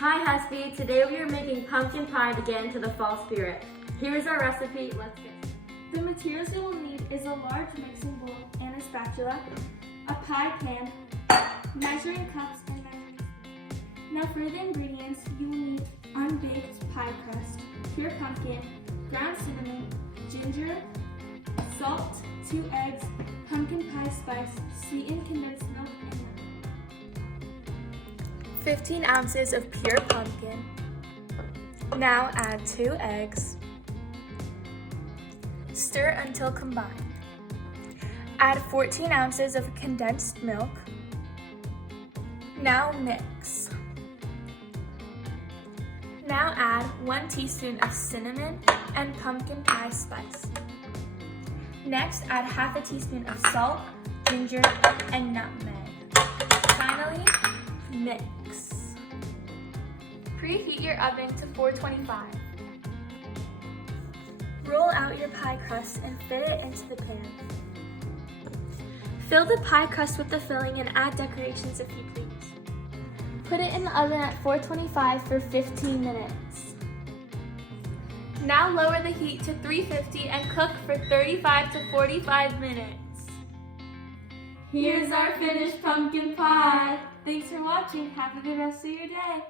Hi Hesby, today we are making pumpkin pie to get into the fall spirit. Here is our recipe, let's get started. The materials you will need is a large mixing bowl and a spatula, a pie pan, measuring cups, and measuring spoons. Now for the ingredients, you will need unbaked pie crust, pure pumpkin, ground cinnamon, ginger, salt, 2 eggs, pumpkin pie spice, sweetened condensed milk, and nutmeg. 15 ounces of pure pumpkin. Now add 2 eggs. Stir until combined. Add 14 ounces of condensed milk. Now mix. Now add 1 teaspoon of cinnamon and pumpkin pie spice. Next, add half a teaspoon of salt, ginger, and nutmeg. Finally, mix. Preheat your oven to 425. Roll out your pie crust and fit it into the pan. Fill the pie crust with the filling and add decorations if you please. Put it in the oven at 425 for 15 minutes. Now lower the heat to 350 and cook for 35 to 45 minutes. Here's our finished pumpkin pie. Thanks for watching. Have a good rest of your day.